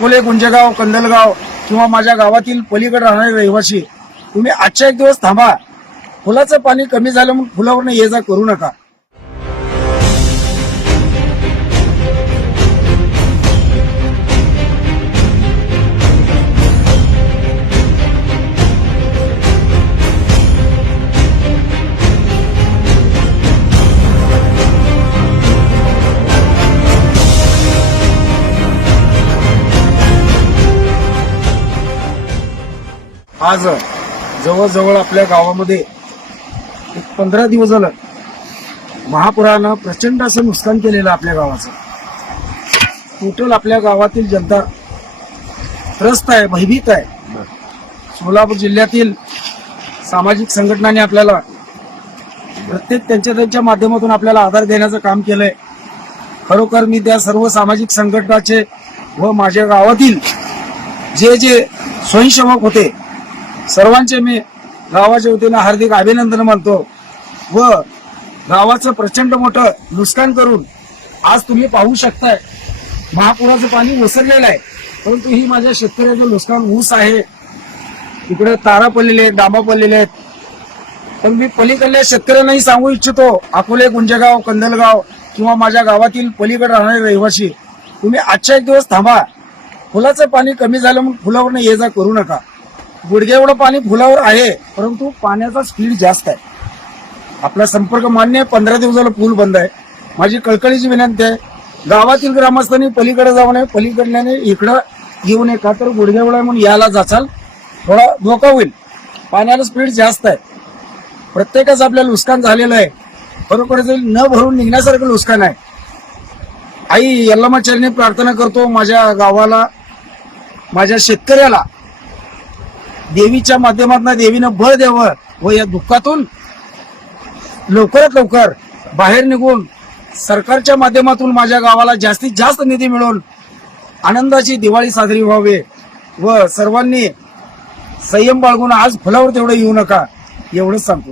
अकोले गुंजेगाव कंदलगाव किंवा माझ्या गावातील पलीकडे राहणारे रहिवासी तुम्ही आजच्या एक दिवस थांबा. फुलाचं पाणी कमी झालं म्हणून फुलावरनं ये जा करू नका. आज जवळजवळ आपल्या गावामध्ये एक पंधरा दिवस झालं महापुरानं प्रचंड असं नुकसान केलेलं आपल्या गावाचं. टोटल आपल्या गावातील जनता त्रस्त आहे भयभीत आहे. सोलापूर जिल्ह्यातील सामाजिक संघटनांनी आपल्याला प्रत्येक त्यांच्या त्यांच्या माध्यमातून आपल्याला आधार देण्याचं काम केलंय. खरोखर मी त्या सर्व सामाजिक संघटनाचे व माझ्या गावातील जे जे स्वयंसेवक होते सर्वांचे मी गावाच्या वतीनं हार्दिक अभिनंदन मानतो व गावाचं प्रचंड मोठं नुकसान करून आज तुम्ही पाहू शकताय महापुराचं पाणी ओसरलेलं आहे. परंतु ही माझ्या शेतकऱ्याचं नुकसान ऊस आहे. इकडे तारा पडलेले आहेत दाबा पडलेले आहेत. पण मी पलीकडल्या शेतकऱ्यांनाही सांगू इच्छितो अकोले गुंजेगाव कंदलगाव किंवा माझ्या गावातील पलीकडे राहणारे रहिवासी तुम्ही आजच्या एक दिवस थांबा. फुलाचं पाणी कमी झालं म्हणून फुलावरनं ये जा करू नका. गुडघे एवढं पाणी फुलावर आहे परंतु पाण्याचा स्पीड जास्त आहे. आपला संपर्क मान्य आहे पंधरा दिवसाला पूल बंद आहे. माझी कळकळीची विनंती आहे गावातील ग्रामस्थांनी पलीकडे जाऊ नये पलीकडल्याने इकडं येऊ नये का तर गुडघे आहे म्हणून यायला जाचाल. थोडा धोका होईल. पाण्याला स्पीड जास्त आहे. प्रत्येकाचं आपल्याला नुकसान झालेलं आहे. खरोखर जे न भरून निघण्यासारखं नुकसान आहे. आई यल्लामाचार्यने प्रार्थना करतो माझ्या गावाला माझ्या शेतकऱ्याला देवीच्या माध्यमातून देवीनं बळ द्यावं व या दुःखातून लवकरात लवकर बाहेर निघून सरकारच्या माध्यमातून माझ्या गावाला जास्तीत जास्त निधी मिळून आनंदाची दिवाळी साजरी व्हावी व सर्वांनी संयम बाळगून आज फुलावर तेवढं येऊ नका एवढंच सांगतो.